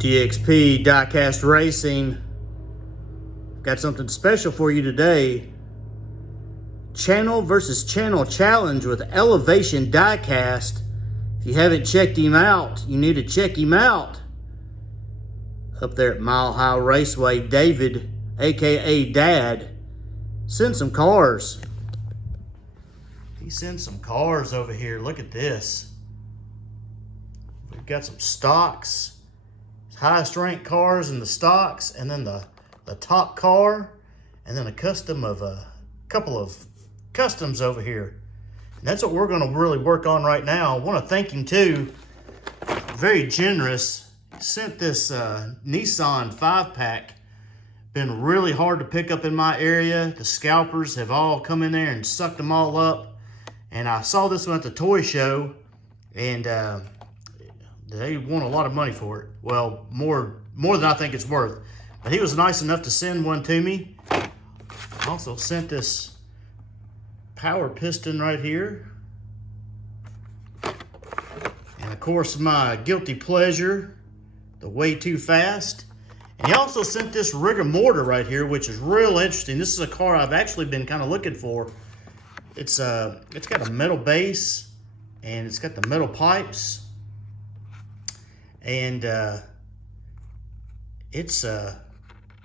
DXP Diecast Racing. Got something special for you today. Channel versus channel challenge with Elevation Diecast. If you haven't checked him out, you need to check him out. Up there at Mile High Raceway, David, aka Dad, sent some cars. He sent some cars over here. Look at this. We've got some stocks, highest ranked cars in the stocks, and then the top car, and then a custom of a couple of customs over here. And that's what we're going to really work on right now. I want to thank him too. Very generous. He sent this Nissan 5-pack. Been really hard to pick up in my area. The scalpers have all come in there and sucked them all up. And I saw this one at the toy show, and they want a lot of money for it. Well, more than I think it's worth. But he was nice enough to send one to me. Also sent this power piston right here. And of course my guilty pleasure, the Way Too Fast. And he also sent this rigor mortar right here, which is real interesting. This is a car I've actually been kind of looking for. It's got a metal base, and it's got the metal pipes, and it's a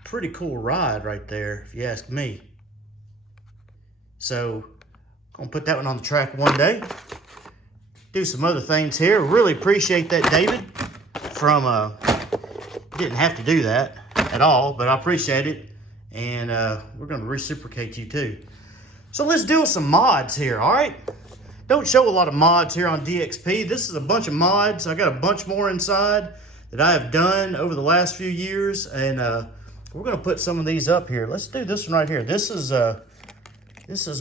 pretty cool ride right there, if you ask me. So I'm gonna put that one on the track one day. Do some other things here. Really appreciate that, David. Didn't have to do that at all, but I appreciate it, and we're gonna reciprocate you too. So let's do some mods here, all right? Don't show a lot of mods here on DXP. This is a bunch of mods. I got a bunch more inside that I have done over the last few years, and we're gonna put some of these up here. Let's do this one right here. This is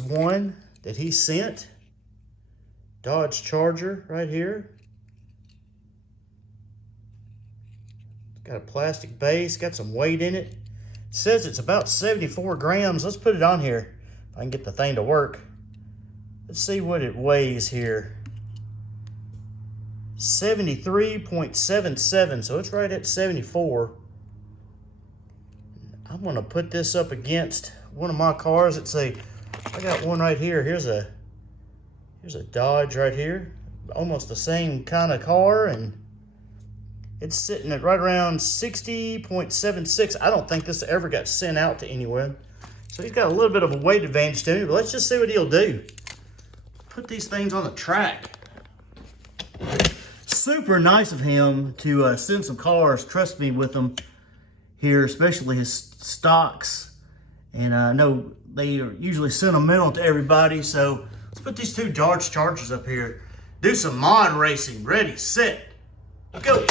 one that he sent. Dodge Charger right here. Got a plastic base, got some weight in it. It says it's about 74 grams. Let's put it on here. I can get the thing to work. Let's see what it weighs here. 73.77, so it's right at 74. I'm gonna put this up against one of my cars. I got one right here. Here's a Dodge right here. Almost the same kind of car, and it's sitting at right around 60.76. I don't think this ever got sent out to anyone. So he's got a little bit of a weight advantage to me, but let's just see what he'll do. Put these things on the track. Super nice of him to send some cars. Trust me with them here, especially his stocks. And I know they are usually sentimental to everybody, so let's put these two Dodge Chargers up here. Do some mod racing. Ready, set, go.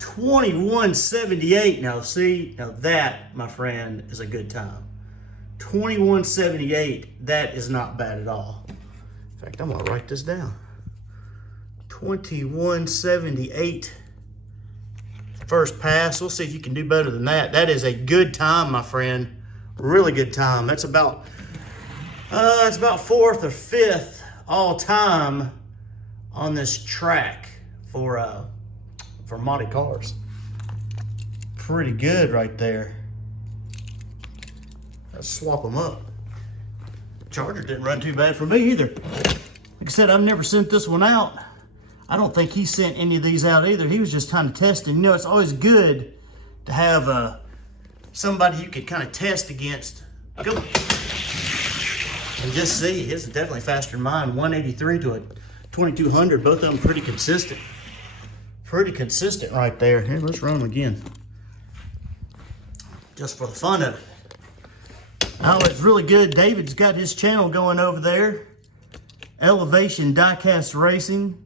2178. Now that, my friend, is a good time. 2178. That is not bad at all. In fact, I'm gonna write this down. 2178. First pass. We'll see if you can do better than that. That is a good time, my friend. Really good time. That's about it's about 4th or 5th all time on this track for modded cars. Pretty good right there. Let's swap them up. Charger didn't run too bad for me either. Like I said, I've never sent this one out. I don't think he sent any of these out either. He was just kind of testing. You know, it's always good to have somebody you could kind of test against. Go. And just see, his is definitely faster than mine. 183 to a 2200. Both of them pretty consistent. Pretty consistent right there. Here, let's run them again. Just for the fun of it. Oh, it's really good. David's got his channel going over there. Elevation Diecast Racing.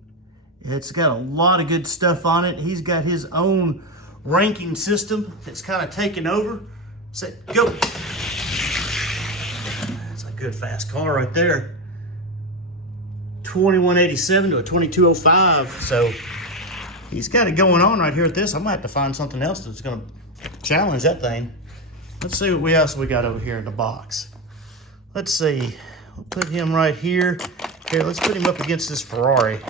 It's got a lot of good stuff on it. He's got his own ranking system that's kind of taken over. Set, go. That's a good fast car right there. 2187 to a 2205. So he's got it going on right here with this. I might have to find something else that's going to challenge that thing. Let's see what else we got over here in the box. Let's see. We'll put him right here. Here, let's put him up against this Ferrari.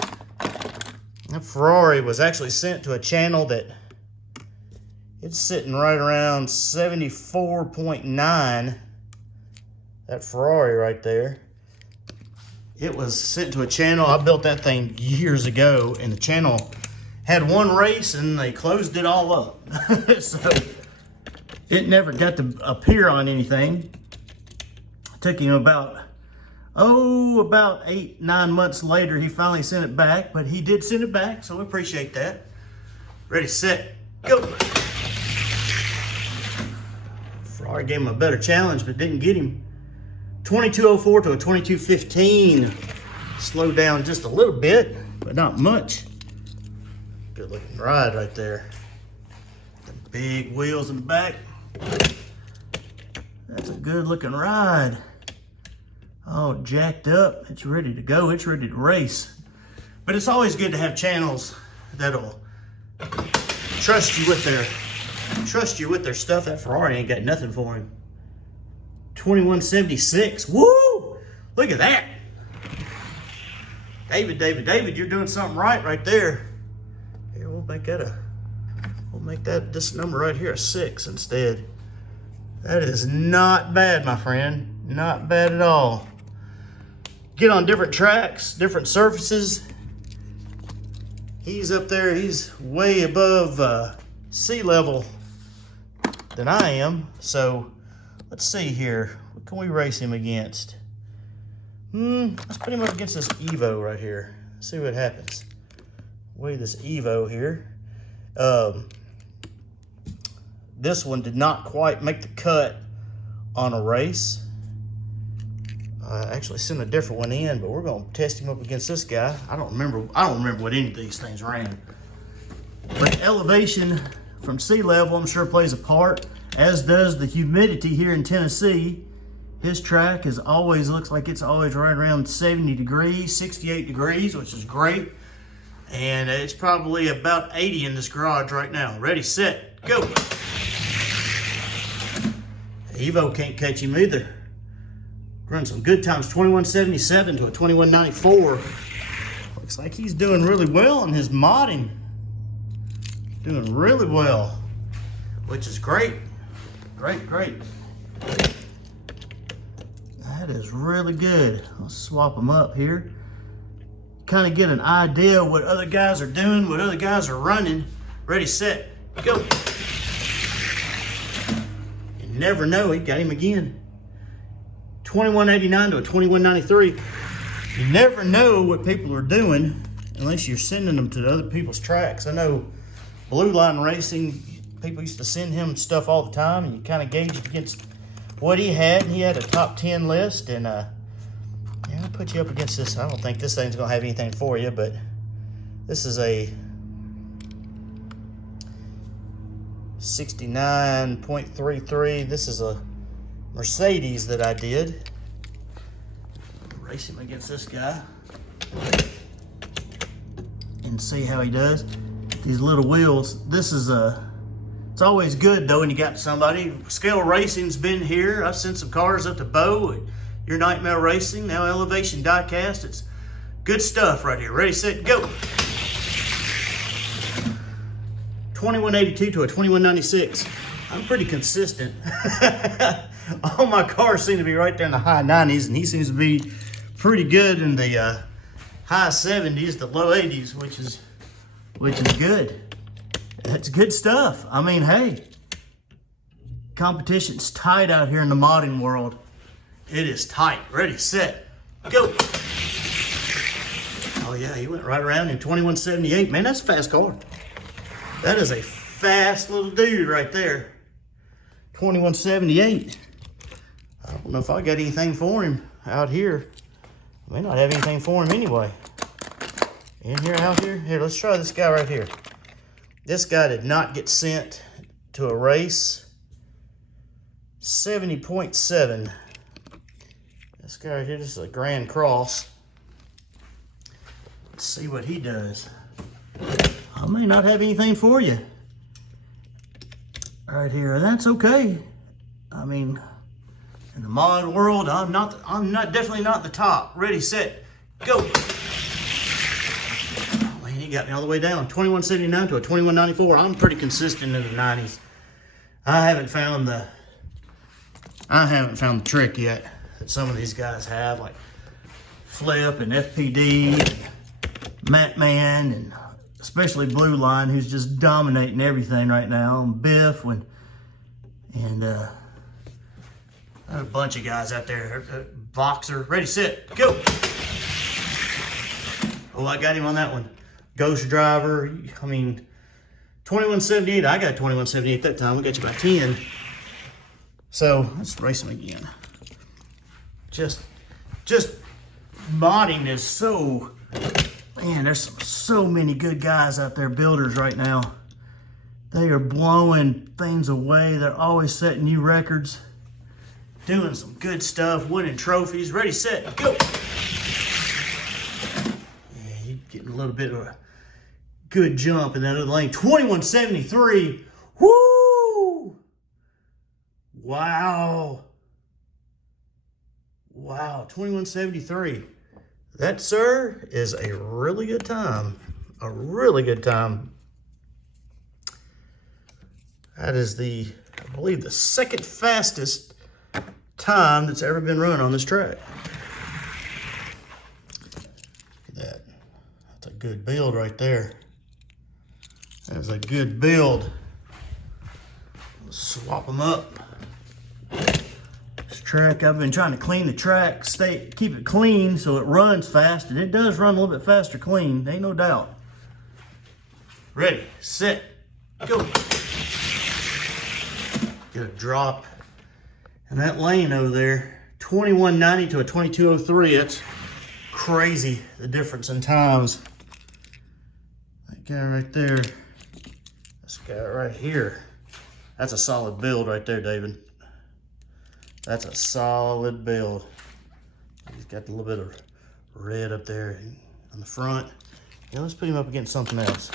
That Ferrari was actually sent to a channel that it's sitting right around 74.9. That Ferrari right there. It was sent to a channel. I built that thing years ago, and the channel had one race and they closed it all up. So it never got to appear on anything. It took him about 8-9 months later, he finally sent it back, but he did send it back, so we appreciate that. Ready, set, go. Ferrari gave him a better challenge, but didn't get him. 2204 to a 2215. Slowed down just a little bit, but not much. Good looking ride right there. The big wheels in the back. That's a good looking ride. All jacked up. It's ready to go. It's ready to race. But it's always good to have channels that'll trust you with their stuff. That Ferrari ain't got nothing for him. 2176. Woo! Look at that. David, you're doing something right there. Here, we'll make that this number right here a 6 instead. That is not bad, my friend. Not bad at all. Get on different tracks, different surfaces. He's up there, he's way above sea level than I am. So let's see here. What can we race him against? Let's put him up against this Evo right here. See what happens. Weigh this Evo here. This one did not quite make the cut on a race. I actually sent a different one in, but we're going to test him up against this guy. I don't remember what any of these things ran. But elevation from sea level, I'm sure, plays a part, as does the humidity here in Tennessee. His track looks like it's always right around 70 degrees, 68 degrees, which is great. And it's probably about 80 in this garage right now. Ready, set, go. Evo can't catch him either. Run some good times, 2177 to a 2194. Looks like he's doing really well in his modding. Doing really well, which is great. Great. That is really good. Let's swap them up here. Kind of get an idea of what other guys are doing, what other guys are running. Ready, set, go. You never know, he got him again. 2189 to a 2193. You never know what people are doing unless you're sending them to other people's tracks. I know Blue Line Racing, people used to send him stuff all the time, and you kind of gauged against what he had. He had a top 10 list, and yeah, I'll put you up against this. I don't think this thing's gonna have anything for you, but this is a 69.33. This is a Mercedes that I did. Race him against this guy and see how he does. These little wheels. This is it's always good though when you got somebody. Scale Racing's been here. I've sent some cars up to Bo at Your Nightmare Racing, now Elevation Diecast. It's good stuff right here. Ready, set, go. 2182 to a 2196. I'm pretty consistent. All my cars seem to be right there in the high 90s, and he seems to be pretty good in the high 70s, the low 80s, which is good. That's good stuff. I mean, hey, competition's tight out here in the modding world. It is tight. Ready, set, go. Oh yeah, he went right around in 2178. Man, that's a fast car. That is a fast little dude right there. 2178. I don't know if I got anything for him out here. I may not have anything for him anyway. In here, out here? Here, let's try this guy right here. This guy did not get sent to a race. 70.7. This guy right here, this is a Grand Cross. Let's see what he does. I may not have anything for you. Right here, that's okay. I mean, in the mod world, I'm definitely not the top. Ready, set, go. Man, he got me all the way down. 2179 to a 2194. I'm pretty consistent in the 90s. I haven't found the trick yet that some of these guys have, like Flip and FPD, and Matt Man, and especially Blue Line, who's just dominating everything right now. And Biff, and a bunch of guys out there. Boxer, ready, set, go. Oh, I got him on that one. Ghost Driver, I mean, 2178, I got 2178 that time. We got you by 10. So let's race him again. Just modding is so, man, there's so many good guys out there, builders right now. They are blowing things away. They're always setting new records, doing some good stuff, winning trophies. Ready, set, go. Yeah, you're getting a little bit of a good jump in that other lane. 2173. Woo! Wow. Wow, 2173. That, sir, is a really good time. A really good time. That is I believe, the second fastest time that's ever been run on this track. Look at that. That's a good build right there. That is a good build. Let's swap them up. This track, I've been trying to clean the track, keep it clean so it runs fast, and it does run a little bit faster clean, ain't no doubt. Ready, set, go. Get a drop in that lane over there. 2190 to a 2203. That's crazy, the difference in times. That guy right there, this guy right here, that's a solid build right there, David. That's a solid build. He's got a little bit of red up there on the front. Yeah, let's put him up against something else.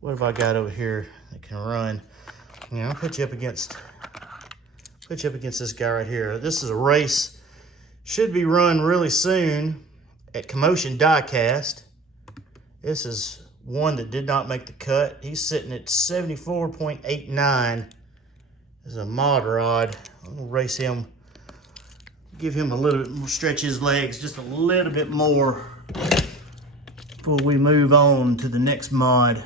What have I got over here that can run? Yeah, I'll put you up against this guy right here. This is a race, should be run really soon at Commotion Diecast. This is one that did not make the cut. He's sitting at 74.89 as a mod rod. I'm gonna race him, give him a little bit more, stretch his legs just a little bit more before we move on to the next mod.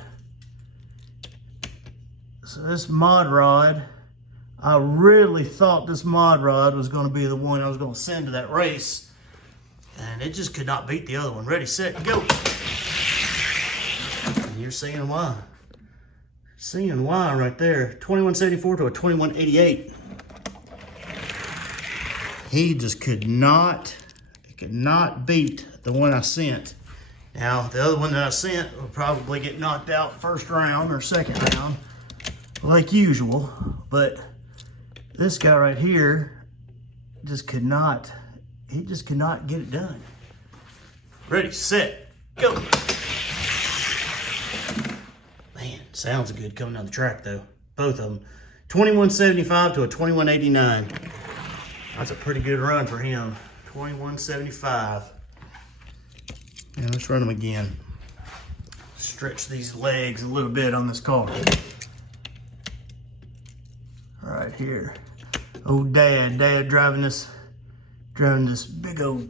So this mod rod, I really thought this mod rod was going to be the one I was going to send to that race, and it just could not beat the other one. Ready, set, go. And you're seeing why. Seeing why right there. 2174 to a 2188. He just could not beat the one I sent. Now, the other one that I sent will probably get knocked out first round or second round, like usual, but this guy right here just could not get it done. Ready, set, go. Man, sounds good coming down the track though, both of them. 2175 to a 2189. That's a pretty good run for him. 2175. Now let's run them again. Stretch these legs a little bit on this car. Right here. Oh, Dad driving this big old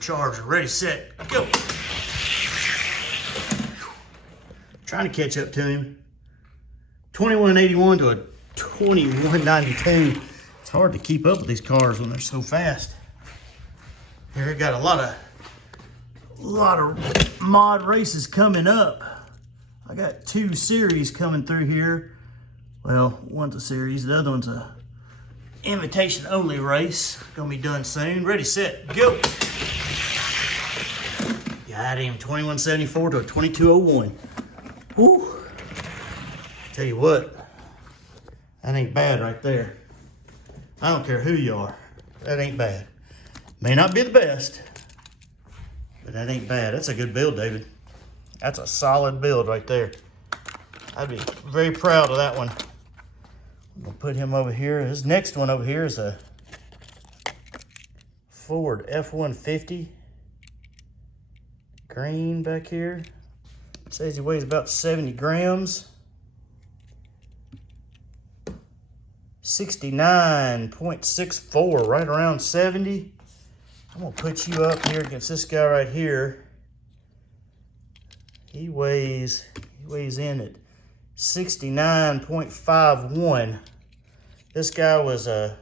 Charger. Ready, set, go. Trying to catch up to him. 2181 to a 2192. It's hard to keep up with these cars when they're so fast. Here, got a lot of mod races coming up. I got 2 series coming through here. Well, one's a series, the other one's a invitation only race. Gonna be done soon. Ready, set, go. Got him. 2174 to a 2201. Whew. Tell you what, that ain't bad right there. I don't care who you are. That ain't bad. May not be the best, but that ain't bad. That's a good build, David. That's a solid build right there. I'd be very proud of that one. I'm gonna put him over here. His next one over here is a Ford F-150. green back here. It says he weighs about 70 grams. 69.64, right around 70. I'm gonna put you up here against this guy right here. He weighs in at 69.51. This guy was a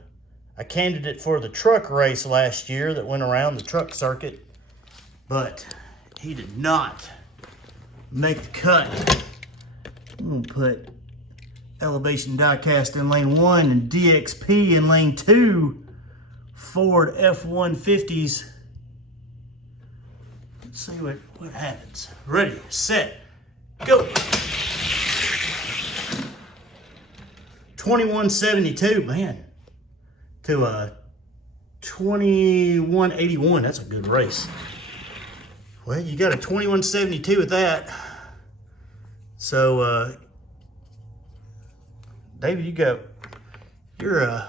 candidate for the truck race last year that went around the truck circuit, but he did not make the cut. I'm gonna put Elevation Diecast in lane 1 and DXP in lane 2. Ford F-150s. Let's see what happens. Ready, set, go. 2172, man, to a 2181. That's a good race. Well, you got a 2172 with that. So, David, you're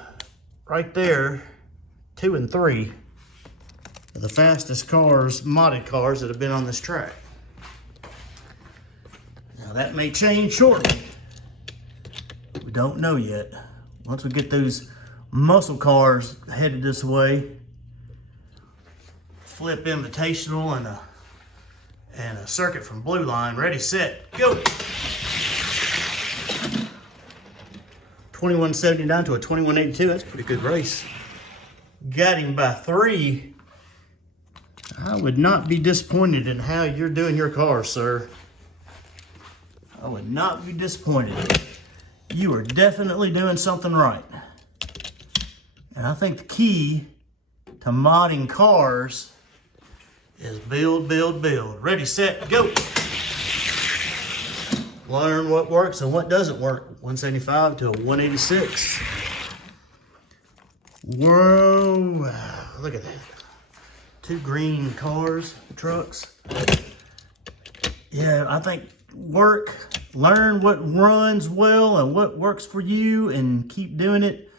right there, 2 and 3 of the fastest cars, modded cars that have been on this track. Now that may change shortly. We don't know yet. Once we get those muscle cars headed this way, Flip Invitational and a circuit from Blue Line. Ready, set, go. 2179 to a 2182. That's a pretty good race. Got him by 3. I would not be disappointed in how you're doing your car, sir. I would not be disappointed. You are definitely doing something right. And I think the key to modding cars is build, build, build. Ready, set, go. Learn what works and what doesn't work. 175 to a 186. Whoa, look at that. 2 green cars, trucks. Yeah, I think learn what runs well and what works for you and keep doing it.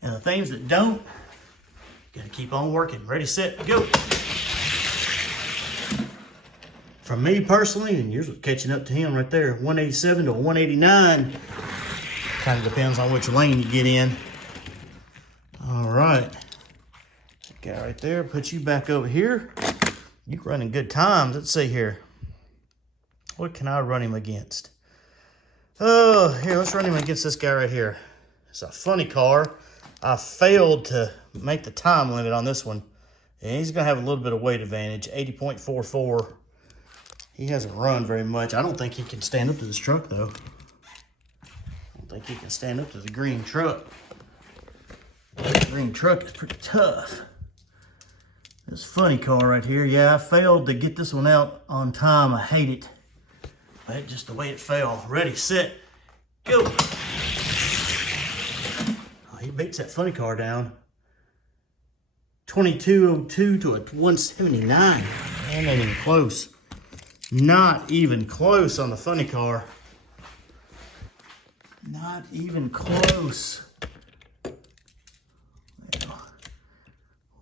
And the things that don't, you gotta keep on working. Ready, set, go. For me personally, and yours was catching up to him right there, 187 to 189. Kind of depends on which lane you get in. All right. That guy right there, put you back over here. You're running good times. Let's see here. What can I run him against? Oh, here, let's run him against this guy right here. It's a funny car. I failed to make the time limit on this one. And he's going to have a little bit of weight advantage, 80.44. He hasn't run very much. I don't think he can stand up to this truck, though. I don't think he can stand up to the green truck. The green truck is pretty tough. This funny car right here. Yeah, I failed to get this one out on time. I hate it. But just the way it fell. Ready, set, go. Oh, he beats that funny car down. 2202 to a 179. Man, ain't even close. Not even close on the funny car. Not even close. Well,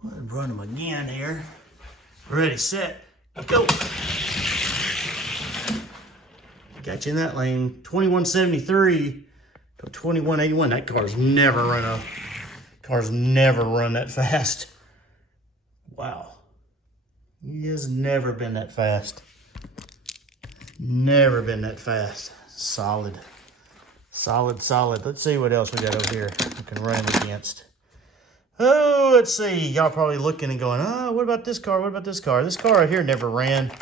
we'll run him again here. Ready, set, go. Got you in that lane. 2173 to 2181. That car's never run that fast. Wow. He has never been that fast. Never been that fast. Solid. Solid, solid. Let's see what else we got over here we can run him against. Oh, let's see. Y'all probably looking and going, oh, what about this car? What about this car? This car right here never ran.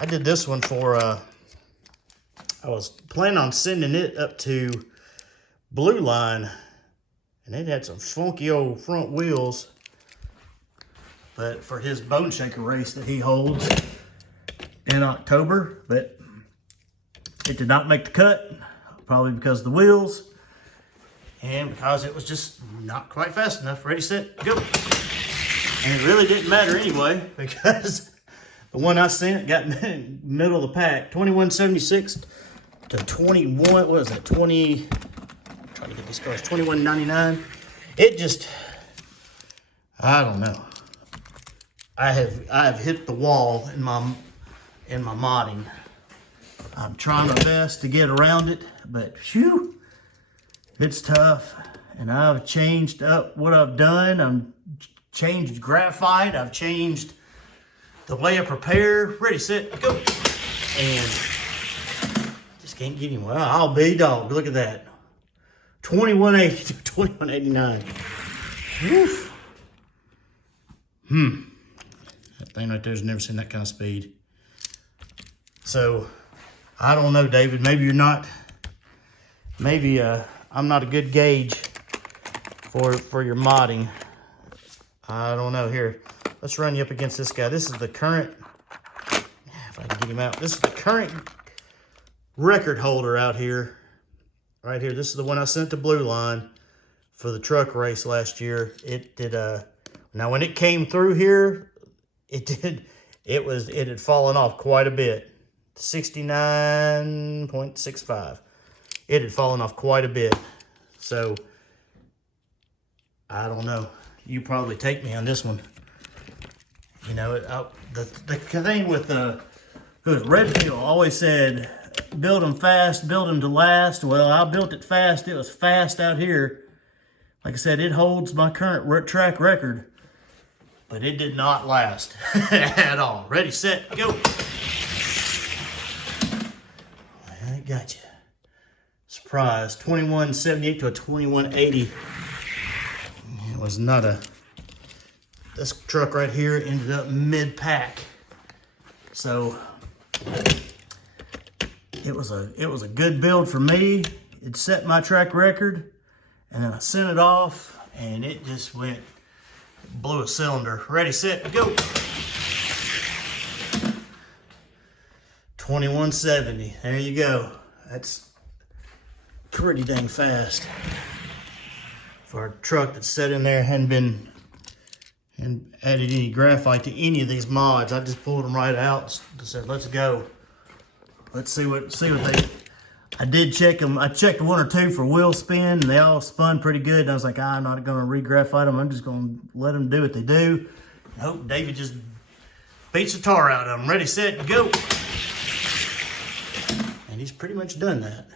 I did this one for, I was planning on sending it up to Blue Line. And it had some funky old front wheels. But for his Bone Shaker race that he holds in October, but it did not make the cut, probably because of the wheels and because it was just not quite fast enough. Ready, set, go. And it really didn't matter anyway, because the one I sent got in the middle of the pack. 2176 to 21, what was that, 20, I'm trying to get these cars, 2199. It just, I don't know. I have hit the wall in my in my modding. I'm trying my best to get around it, but phew, it's tough. And I've changed up what I've done. I've changed graphite. I've changed the way I prepare. Ready, set, go. And just can't get him. Well, I'll be dog. Look at that. 2180 to 2189. Woof. That thing right there's never seen that kind of speed. So, I don't know, David. Maybe you're not. Maybe I'm not a good gauge for your modding. I don't know. Here, let's run you up against this guy. This is the current. If I can get him out. This is the current record holder out here. Right here. This is the one I sent to Blue Line for the truck race last year. It did. Now when it came through here, it had fallen off quite a bit. 69.65. It had fallen off quite a bit. So, I don't know. You probably take me on this one. You know, the thing with Redfield always said, build them fast, build them to last. Well, I built it fast. It was fast out here. Like I said, it holds my current track record. But it did not last at all. Ready, set, go. I got you. Surprise. 2178 to a 2180. It was not a... This truck right here ended up mid-pack. So it was a good build for me. It set my track record. And then I sent it off and it just went, blew a cylinder. Ready, set, go. 2170. There you go. That's pretty dang fast for a truck that's set in there, hadn't added any graphite to any of these mods. I just pulled them right out and said, let's go. Let's see what they. I did check them. I checked one or two for wheel spin, and they all spun pretty good. And I was like, I'm not going to re-graphite them. I'm just going to let them do what they do. I hope David just beats the tar out of them. Ready, set, go. And he's pretty much done that.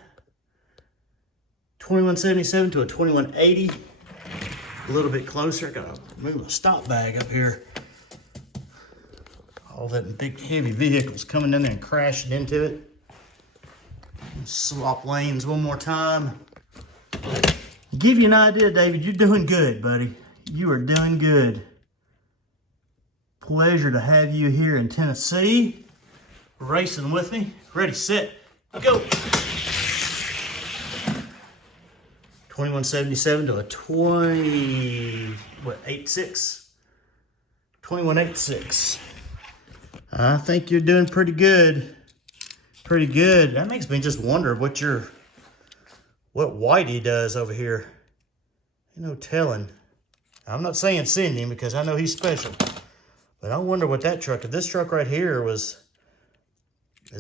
2177 to a 2180. A little bit closer. Got to move a stop bag up here. All that big heavy vehicles coming in there and crashing into it. Swap lanes one more time. Give you an idea, David, you're doing good, buddy. You are doing good. Pleasure to have you here in Tennessee, racing with me. Ready, set, go. 2177 to a 2186. 2186. I think you're doing pretty good. Pretty good. That makes me just wonder what Whitey does over here. You know, telling. I'm not saying send him because I know he's special. But I wonder what that truck, if this truck right here is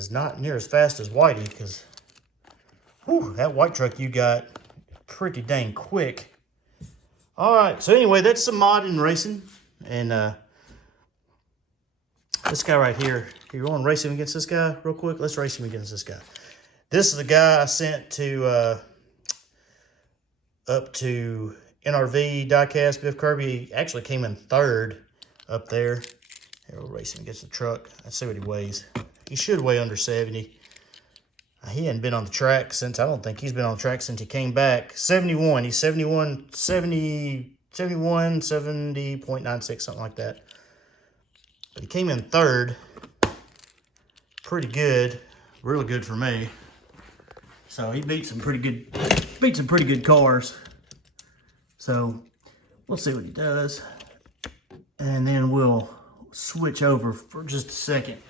not near as fast as Whitey, because that white truck you got pretty dang quick. All right, so anyway, that's some modding racing. And this guy right here, you want to race him against this guy real quick? Let's race him against this guy. This is the guy I sent to up to NRV, Diecast, Biff Kirby. He actually came in third up there. Here, we'll race him against the truck. Let's see what he weighs. He should weigh under 70. He hadn't been on the track since, I don't think he's been on the track since he came back. 71. He's 70.96, something like that. But he came in third. Pretty good. Really good for me. So he beat some pretty good cars. So we'll see what he does. And then we'll switch over for just a second.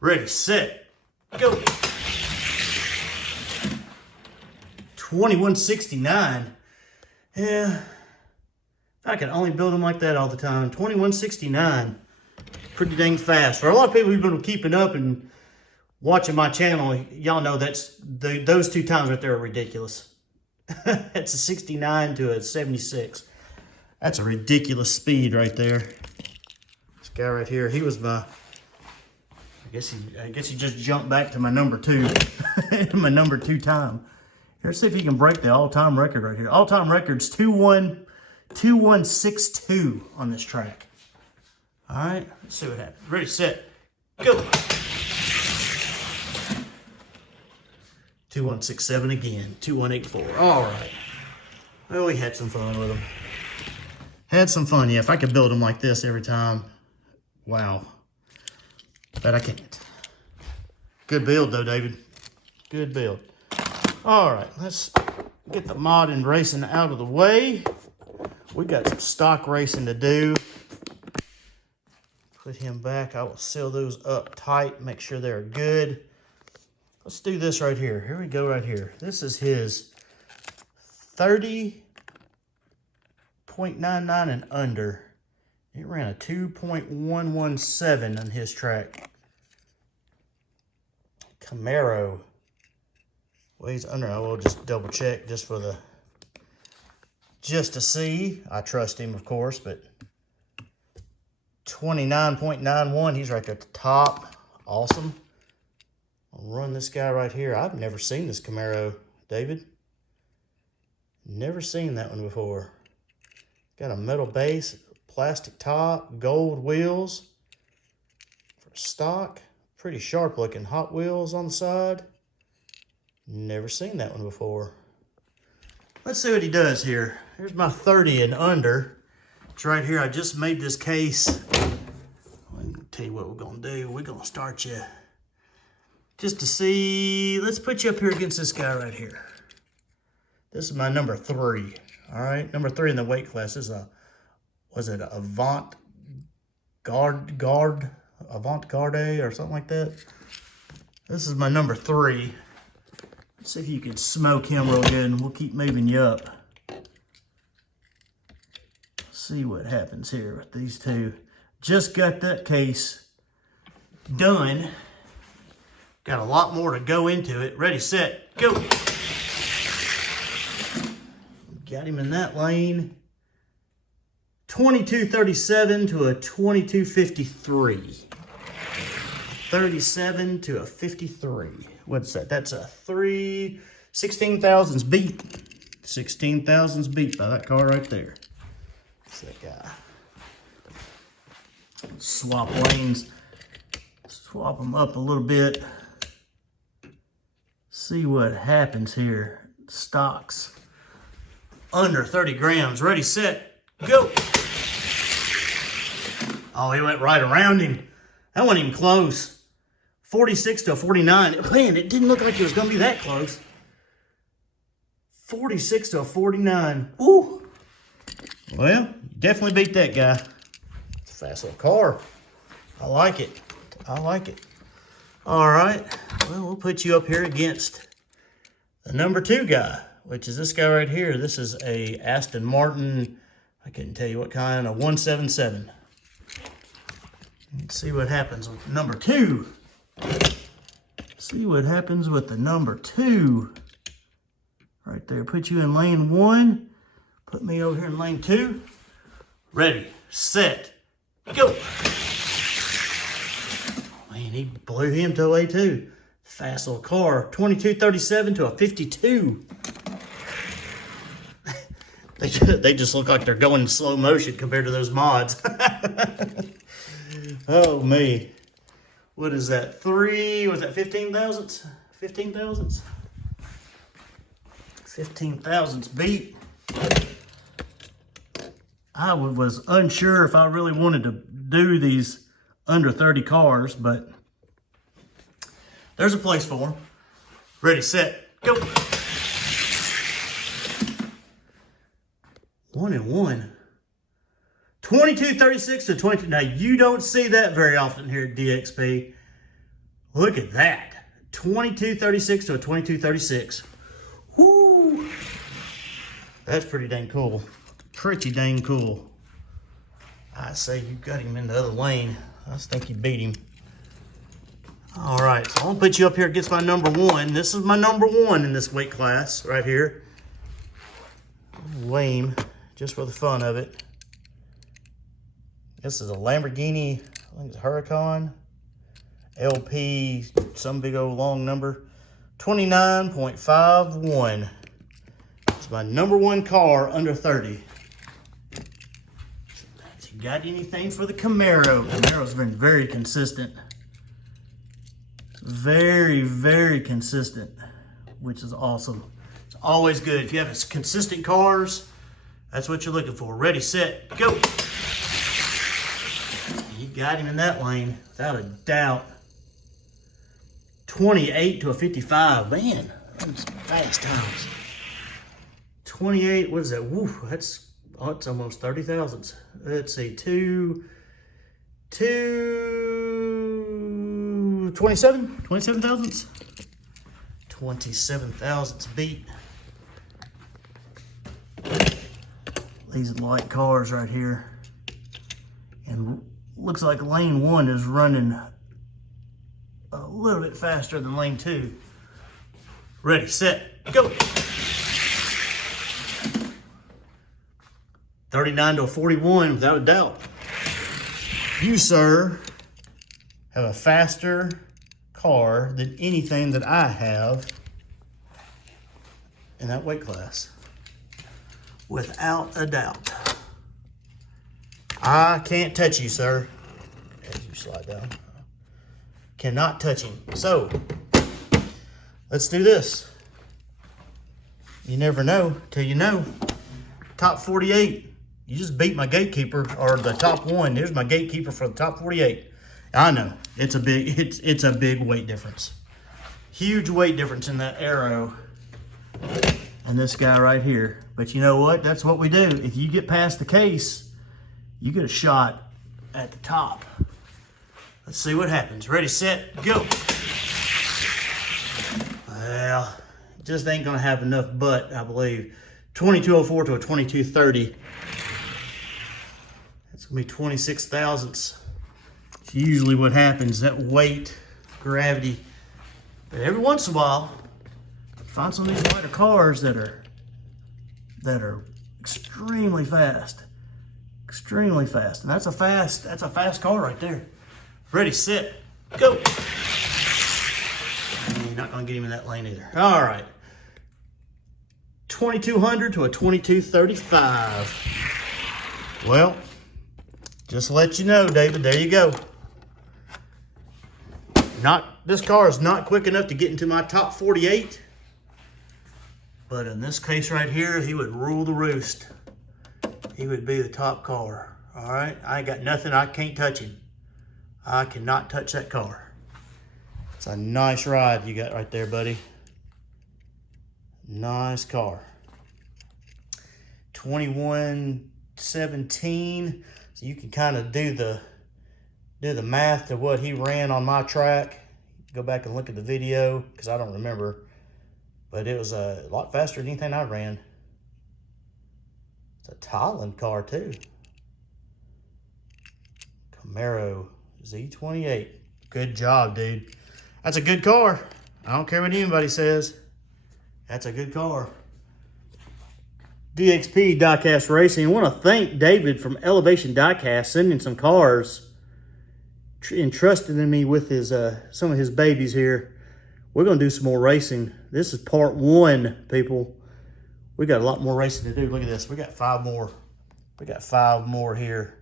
Ready, set, go. 2169. Yeah. If I could only build them like that all the time. 2169. Pretty dang fast. For a lot of people who've been keeping up and watching my channel, y'all know those two times right there are ridiculous. That's a 69 to a 76. That's a ridiculous speed right there. This guy right here, he was my I guess he just jumped back to my number 2, my number 2 time. Let's see if he can break the all-time record right here. All-time record's 2162 on this track. All right, let's see what happens. Ready, set, go. 2167 again. 2184. All right. Well, we had some fun with them. Had some fun. Yeah, if I could build them like this every time, wow. But I can't. Good build though, David. Good build. All right, let's get the mod and racing out of the way. We got some stock racing to do. Put him back. I will seal those up tight, make sure they're good. Let's do this right here. Here we go right here. This is his 30.99 and under. He ran a 2.117 on his track. Camaro. Well, he's under. I will just double check just to see. I trust him, of course, but 29.91. He's right there at the top. Awesome. I'll run this guy right here. I've never seen this Camaro, David. Never seen that one before. Got a metal base, plastic top, gold wheels for stock. Pretty sharp looking Hot Wheels on the side. Never seen that one before. Let's see what he does here. Here's my 30 and under. It's right here. I just made this case. Let me tell you what we're going to do. We're going to start you just to see. Let's put you up here against this guy right here. This is my number 3. All right, number 3 in the weight class. This is was it Avant Garde or something like that? This is my number 3. Let's see if you can smoke him real good, and we'll keep moving you up. See what happens here with these two. Just got that case done. Got a lot more to go into it. Ready, set, go. Got him in that lane. 2237 to a 2253. 37 to a 53. What's that? That's a 16 thousandths beat. 16 thousandths beat by that car right there. That's that guy. Swap lanes. Swap them up a little bit. See what happens here. Stocks. Under 30 grams. Ready, set, go. Oh, he went right around him. That wasn't even close. 46 to a 49. Man, it didn't look like it was going to be that close. 46 to a 49. Ooh. Well, definitely beat that guy. It's a fast little car. I like it. I like it. All right. Well, we'll put you up here against the number 2 guy, which is this guy right here. This is a Aston Martin. I couldn't tell you what kind. A 177. Let's see what happens with number 2. See what happens with the number 2. Right there. Put you in lane 1. Put me over here in lane 2. Ready, set, go. Man, he blew him to away too. Fast little car. 2237 to a 52. They just look like they're going in slow motion compared to those mods. Oh, me. What is that? 3, was that 15 thousandths? 15 thousandths? 15 thousandths beat. I was unsure if I really wanted to do these under 30 cars, but there's a place for them. Ready, set, go. 1 and 1. 2236 to 22. Now, you don't see that very often here at DXP. Look at that. 2236 to a 2236. Whoo! That's pretty dang cool. Pretty dang cool. I say you got him in the other lane. I just think you beat him. All right, so I'm gonna put you up here against my number 1. This is my number 1 in this weight class right here. Lame, just for the fun of it. This is a Lamborghini, I think it's Huracan LP, some big old long number. 29.51. It's my number one car under 30. You got anything for the Camaro? Camaro's been very consistent. Very, very consistent, which is awesome. It's always good. If you have consistent cars, that's what you're looking for. Ready, set, go. You got him in that lane, without a doubt. 28 to a 55. Man, that's fast times. 28, what is that? Woo, that's almost 30 thousandths. Let's see, 27 thousandths. 27 thousandths beat. These light cars right here. And looks like lane 1 is running a little bit faster than lane 2. Ready, set, go. 39 to a 41, without a doubt. You, sir, have a faster car than anything that I have in that weight class. Without a doubt. I can't touch you, sir. As you slide down. Cannot touch him. So, let's do this. You never know till you know. Top 48. You just beat my gatekeeper, or the top one. Here's my gatekeeper for the top 48. I know. It's a big weight difference. Huge weight difference in that Aero and this guy right here. But you know what? That's what we do. If you get past the case, you get a shot at the top. Let's see what happens. Ready, set, go. Well, just ain't gonna have enough butt, I believe. 2204 to a 2230. That's gonna be 26 thousandths. It's usually what happens, that weight, gravity. But every once in a while, you find some of these lighter cars that are extremely fast. Extremely fast. And that's a fast car right there. Ready, set, go. And you're not gonna get him in that lane either. All right. 2200 to a 2235. Well, just to let you know, David, there you go. This car is not quick enough to get into my top 48. But in this case right here, he would rule the roost. He would be the top car. All right, I ain't got nothing. I can't touch him. I cannot touch that car. It's a nice ride you got right there, buddy. Nice car. 2117. So you can kind of do the math to what he ran on my track. Go back and look at the video because I don't remember. But it was a lot faster than anything I ran. It's a Thailand car too. Camaro Z28. Good job, dude. That's a good car. I don't care what anybody says. That's a good car. DXP Diecast Racing. I want to thank David from Elevation Diecast sending some cars, entrusting me with his some of his babies here. We're going to do some more racing. This is part 1, people. We got a lot more racing to do. Look at this. We got 5 more. We got 5 more here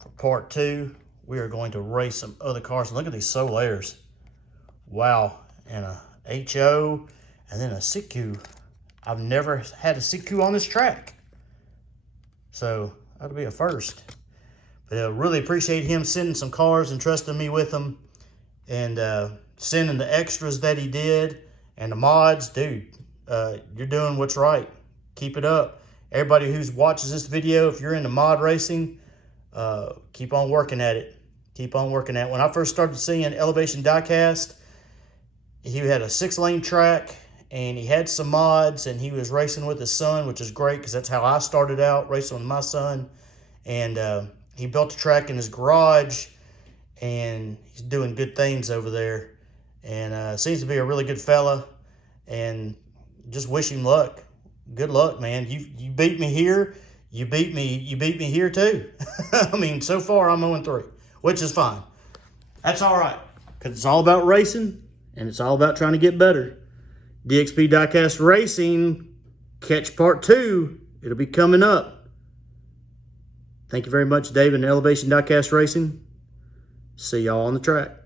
for part 2. We are going to race some other cars. Look at these Solaires. Wow. And a HO and then a Siku. I've never had a Siku on this track. So that'll be a first. But I really appreciate him sending some cars and trusting me with them. And sending the extras that he did. And the mods. Dude, you're doing what's right. Keep it up. Everybody who watches this video, if you're into mod racing, keep on working at it. Keep on working at it. When I first started seeing Elevation Diecast, he had a 6-lane track and he had some mods and he was racing with his son, which is great because that's how I started out, racing with my son. And he built a track in his garage and he's doing good things over there. And seems to be a really good fella, and just wish him luck. Good luck, man. You beat me here. You beat me here too. I mean, so far I'm 0-3, which is fine. That's all right. because it's all about racing and it's all about trying to get better. DXP Diecast Racing, catch part 2. It'll be coming up. Thank you very much, Dave and Elevation Diecast Racing. See y'all on the track.